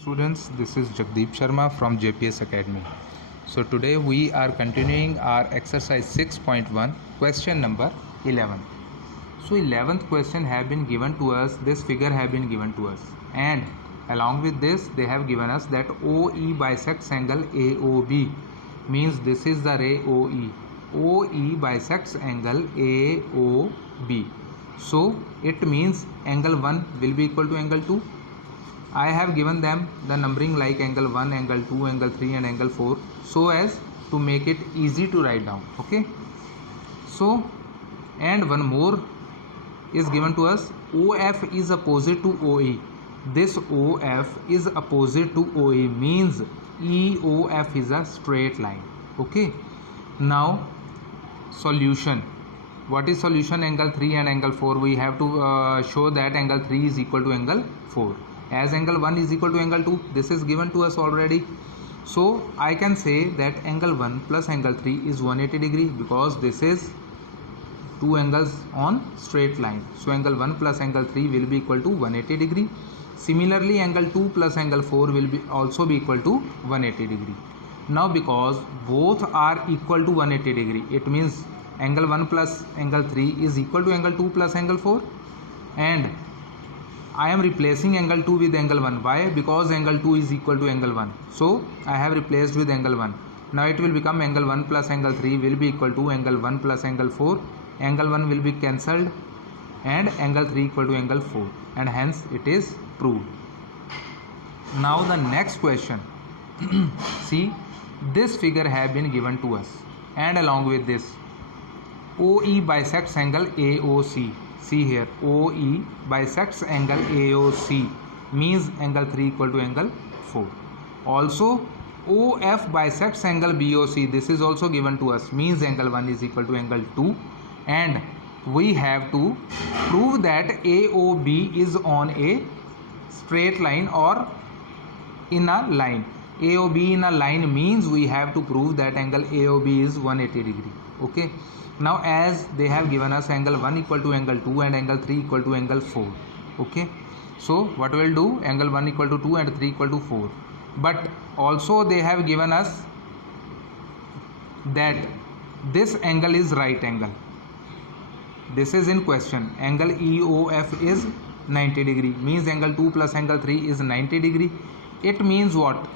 Students, this is Jagdeep Sharma from JPS Academy. So today we are continuing our exercise 6.1 question number 11. So 11th question have been given to us, this figure have been given to us, and along with this they have given us that OE bisects angle AOB, means this is the ray OE. OE bisects angle AOB. So it means angle 1 will be equal to angle 2. I have given them the numbering like angle 1, angle 2, angle 3 and angle 4 so as to make it easy to write down. Okay. So, and one more is given to us, OF is opposite to OE. This OF is opposite to OE means EOF is a straight line. Okay. Now, solution. What is solution? Angle 3 and angle 4. We have to show that angle 3 is equal to angle 4. As angle 1 is equal to angle 2, this is given to us already. So I can say that angle 1 plus angle 3 is 180 degree because this is two angles on straight line. So angle 1 plus angle 3 will be equal to 180 degree. Similarly, angle 2 plus angle 4 will be also be equal to 180 degree. Now because both are equal to 180 degree, it means angle 1 plus angle 3 is equal to angle 2 plus angle 4, and I am replacing angle 2 with angle 1. Why? Because angle 2 is equal to angle 1. So I have replaced with angle 1. Now it will become angle 1 plus angle 3 will be equal to angle 1 plus angle 4. Angle 1 will be cancelled and angle 3 equal to angle 4, and hence it is proved. Now the next question. See, this figure have been given to us, and along with this OE bisects angle AOC. See here, OE bisects angle AOC means angle 3 equal to angle 4. Also OF bisects angle BOC. This is also given to us, means angle 1 is equal to angle 2, and we have to prove that AOB is on a straight line or in a line. AOB in a line means we have to prove that angle AOB is 180 degree. Okay. Now as they have given us angle 1 equal to angle 2 and angle 3 equal to angle 4. Okay. So what we will do? Angle 1 equal to 2 and 3 equal to 4. But also they have given us that this angle is right angle. This is in question. Angle EOF is 90 degree, means angle 2 plus angle 3 is 90 degree. It means what?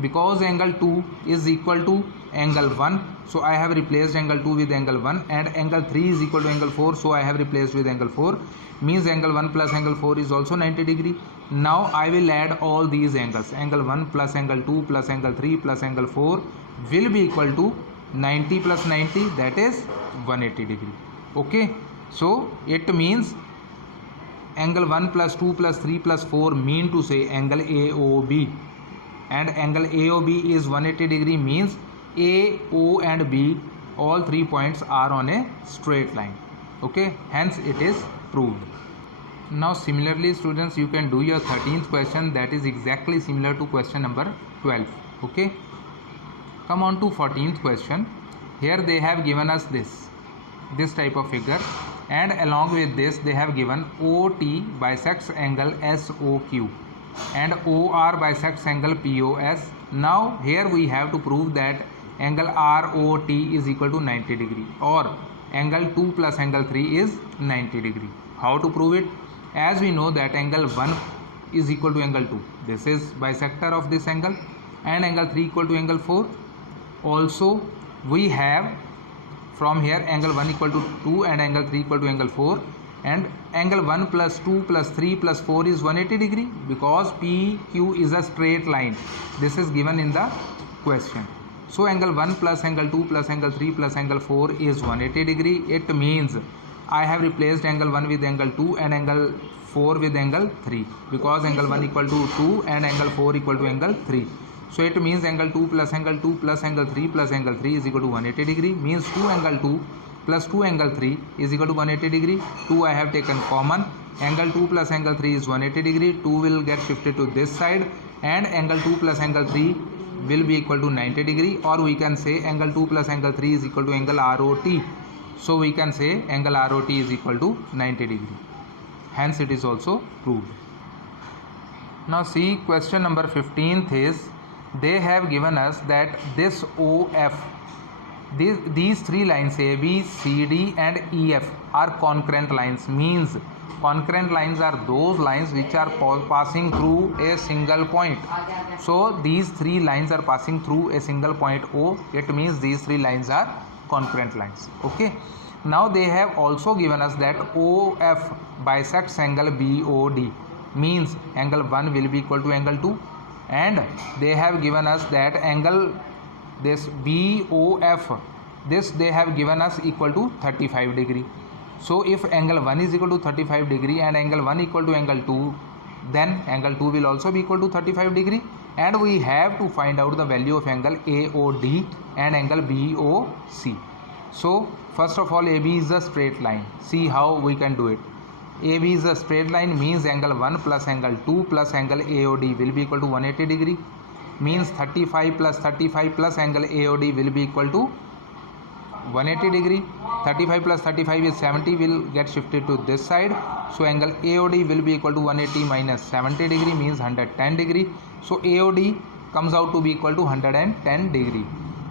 Because angle 2 is equal to angle 1, so I have replaced angle 2 with angle 1, and angle 3 is equal to angle 4, so I have replaced with angle 4, means angle 1 plus angle 4 is also 90 degree. Now I will add all these angles. Angle 1 plus angle 2 plus angle 3 plus angle 4 will be equal to 90 plus 90, that is 180 degree. Okay. So it means angle 1 plus 2 plus 3 plus 4 mean to say angle AOB, and angle AOB is 180 degree means A, O and B, all 3 points are on a straight line. Okay, hence it is proved. Now similarly students, you can do your 13th question, that is exactly similar to question number 12. Okay, come on to 14th question. Here they have given us this type of figure, and along with this they have given OT bisects angle SOQ and OR bisects angle POS. Now here we have to prove that angle ROT is equal to 90 degree or angle 2 plus angle 3 is 90 degree. How to prove it? As we know that angle 1 is equal to angle 2. This is bisector of this angle, and angle 3 equal to angle 4. Also we have from here angle 1 equal to 2 and angle 3 equal to angle 4, and angle 1 plus 2 plus 3 plus 4 is 180 degree because PQ is a straight line. This is given in the question. So angle 1 plus angle 2 plus angle 3 plus angle 4 is 180 degree. It means I have replaced angle 1 with angle 2 and angle 4 with angle 3 because angle 1 equal to 2 and angle 4 equal to angle 3. So it means angle 2 plus angle 2 plus angle 3 plus angle 3 is equal to 180 degree, means 2 angle 2 plus 2 angle 3 is equal to 180 degree. 2 I have taken common. Angle 2 plus angle 3 is 180 degree. 2 will get shifted to this side, and angle 2 plus angle 3 will be equal to 90 degree, or we can say angle 2 plus angle 3 is equal to angle ROT. So we can say angle ROT is equal to 90 degree. Hence it is also proved. Now see, question number 15th is, they have given us that this OF, these three lines A, B, C, D and EF are concurrent lines. Means concurrent lines are those lines which are passing through a single point. So these three lines are passing through a single point O. It means these three lines are concurrent lines. Okay. Now they have also given us that OF bisects angle BOD. Means angle 1 will be equal to angle 2, and they have given us that angle this BOF, this they have given us equal to 35 degree. So if angle 1 is equal to 35 degree and angle 1 equal to angle 2, then angle 2 will also be equal to 35 degree, and we have to find out the value of angle AOD and angle BOC. So first of all, AB is a straight line. See how we can do it. AB is a straight line, means angle 1 plus angle 2 plus angle AOD will be equal to 180 degree. Means 35 plus angle AOD will be equal to 180 degree. 35 plus 35 is 70, will get shifted to this side. So angle AOD will be equal to 180 minus 70 degree, means 110 degree. So AOD comes out to be equal to 110 degree.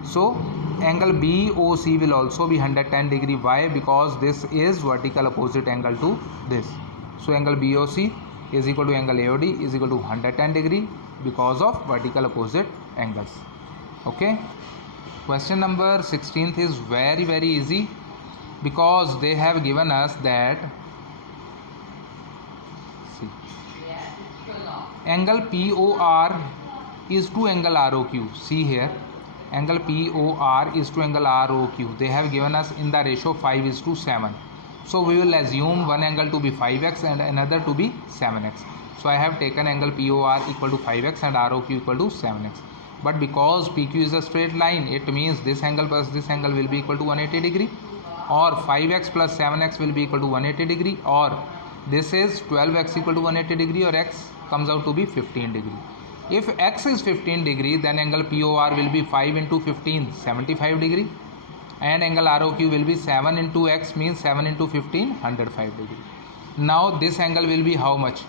So angle BOC will also be 110 degree. Why? Because this is vertical opposite angle to this. So angle BOC is equal to angle AOD is equal to 110 degree because of vertical opposite angles. Okay. Question number 16th is very easy, because they have given us that, see, angle POR is to angle ROQ. See here, angle POR is to angle ROQ. They have given us in the ratio 5:7. So we will assume one angle to be 5x and another to be 7x. So I have taken angle POR equal to 5x and ROQ equal to 7x. But because PQ is a straight line, it means this angle plus this angle will be equal to 180 degree, or 5x plus 7x will be equal to 180 degree, or this is 12x equal to 180 degree, or x comes out to be 15 degree. If x is 15 degree, then angle POR will be 5 into 15, 75 degree, and angle ROQ will be 7 into x, means 7 into 15, 105 degree. Now this angle will be how much?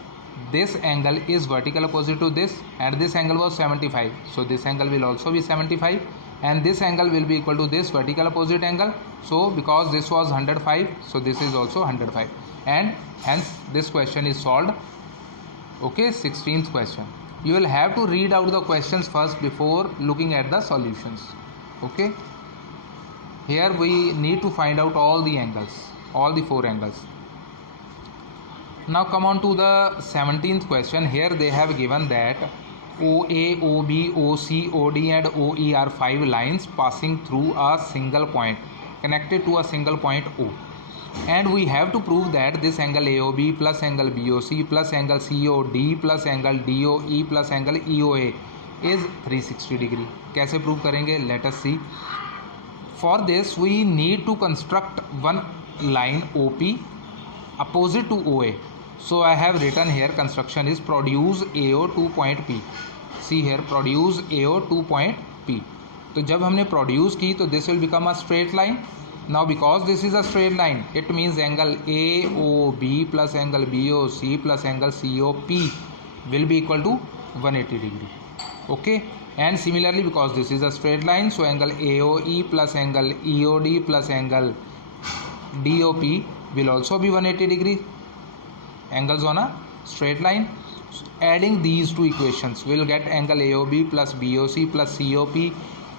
This angle is vertical opposite to this, and this angle was 75. So this angle will also be 75, and this angle will be equal to this vertical opposite angle. So because this was 105, so this is also 105, and hence this question is solved. Okay, 16th question. You will have to read out the questions first before looking at the solutions. Okay, here we need to find out all the angles, all the four angles. Now come on to the 17th question. Here they have given that OA, OB, OC, OD and OE are 5 lines passing through a single point, connected to a single point O. And we have to prove that this angle AOB plus angle BOC plus angle COD plus angle DOE plus angle EOA is 360 degree. कैसे prove करेंगे? Let us see. For this we need to construct one line OP opposite to OA. So I have written here, construction is produce AO to point P. See here, produce AO to point P. तो जब हमने produce की तो this will become a straight line. Now because this is a straight line, it means angle AOB plus angle BOC plus angle COP will be equal to 180 degree. Okay, and similarly because this is a straight line, so angle AOE plus angle EOD plus angle DOP will also be 180 degree. Angles on a straight line. Adding these two equations, we will get angle AOB plus BOC plus COP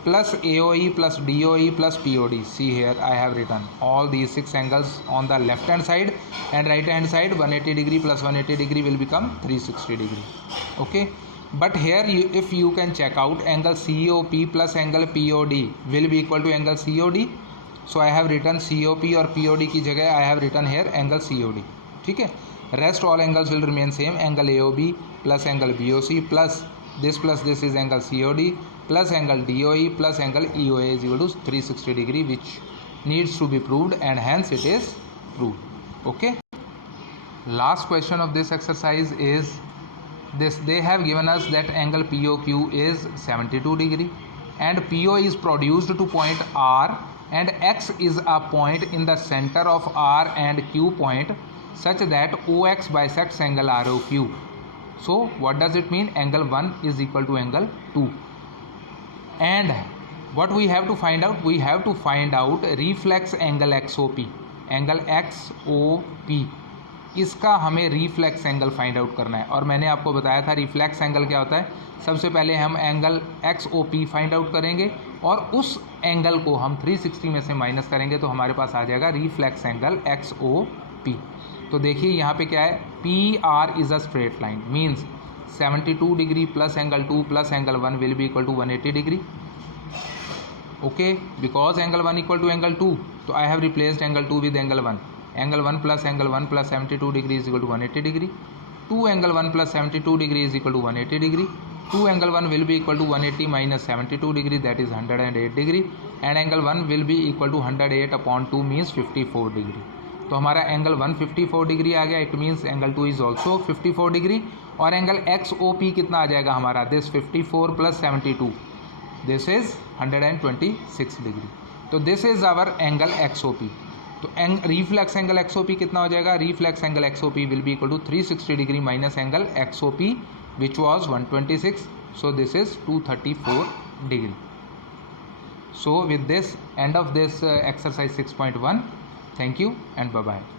plus AOE plus DOE plus POD. See here, I have written all these 6 angles on the left hand side, and right hand side 180 degree plus 180 degree will become 360 degree. Okay, but here if you can check out, angle COP plus angle POD will be equal to angle COD. So I have written COP or POD की जगह I have written here angle COD. ठीक है, rest all angles will remain same. Angle AOB plus angle BOC plus this is angle COD plus angle DOE plus angle EOA is equal to 360 degree, which needs to be proved, and hence it is proved. Okay, last question of this exercise is this. They have given us that angle POQ is 72 degree and PO is produced to point R, and X is a point in the center of R and Q point such that OX bisects angle ROQ. So what does it mean? Angle 1 is equal to angle 2. And what we have to find out? We have to find out reflex angle XOP. Angle XOP, इसका हमें reflex angle find out करना है. और मैंने आपको बताया था reflex angle क्या होता है. सबसे पहले हम एंगल XOP फाइंड आउट करेंगे और उस एंगल को हम 360 में से माइनस करेंगे तो हमारे पास आ जाएगा रिफ्लेक्स एंगल XOP. तो देखिए यहाँ पे क्या है, PR is a straight line, means 72 degree plus angle 2 plus angle 1 will be equal to 180 degree. Okay, because angle 1 equal to angle 2, तो I have replaced angle 2 with angle 1. Angle 1 plus 72 degree is equal to 180 degree. 2 angle 1 plus 72 degree is equal to 180 degree. 2 angle 1 will be equal to 180 minus 72 degree, that is 108 degree. And angle 1 will be equal to 108 upon 2 means 54 degree. तो हमारा angle 1 54 degree आ गया. It means angle 2 is also 54 degree. और angle XOP कितना आ जाएगा हमारा, this 54 plus 72, this is 126 degree. तो this is our angle XOP. तो रिफ्लेक्स एंगल XOP कितना हो जाएगा, reflex angle XOP will be equal to 360 degree minus angle XOP which was 126. So this is 234 degree. So with this, end of this exercise 6.1. Thank you and bye bye.